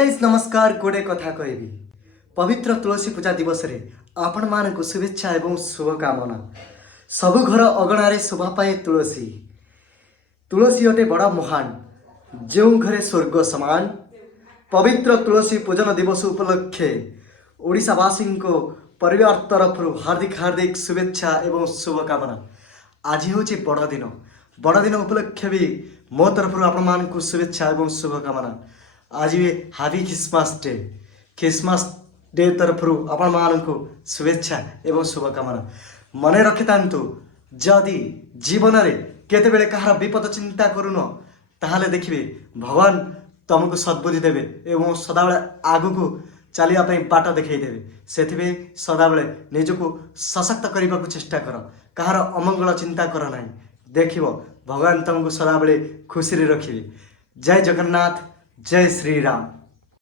Guys नमस्कार गोटे कथा कहबी पवित्र तुलसी पूजा दिवस रे आपण मान को शुभेच्छा एवं शुभकामना। सबु घर अगणारे शोभा पाए तुलसी। तुलसी अटे बड़ा महान जो घरे स्वर्ग समान। पवित्र तुलसी पूजन दिवस उपलक्षे ओडिशावासी को परिवार तरफ हार्दिक हार्दिक शुभेच्छा एवं शुभकामना। आज हूँ बड़ दिन उपलक्षे भी मो तरफ आपण मान को शुभेच्छा एवं शुभकामना। आज भी हापी क्रिसमस डे तरफ आपण मान को शुभेच्छा एवं शुभकामना। मन रखि तांतु जदि जीवन में केतेबेले कहार विपद चिंता करून ताहले देखिए भगवान तुमको सद्बुद्धि देवे एवं सदाबले आगु को चलिया बाट देखदेवे। से सदाबले निजको सशक्त करने को चेष्टा कर, कहार अमंगल चिंता कर ना। देख भगवान तुमको सदाबले खुशी रखिए। जय जगन्नाथ, जय श्री राम।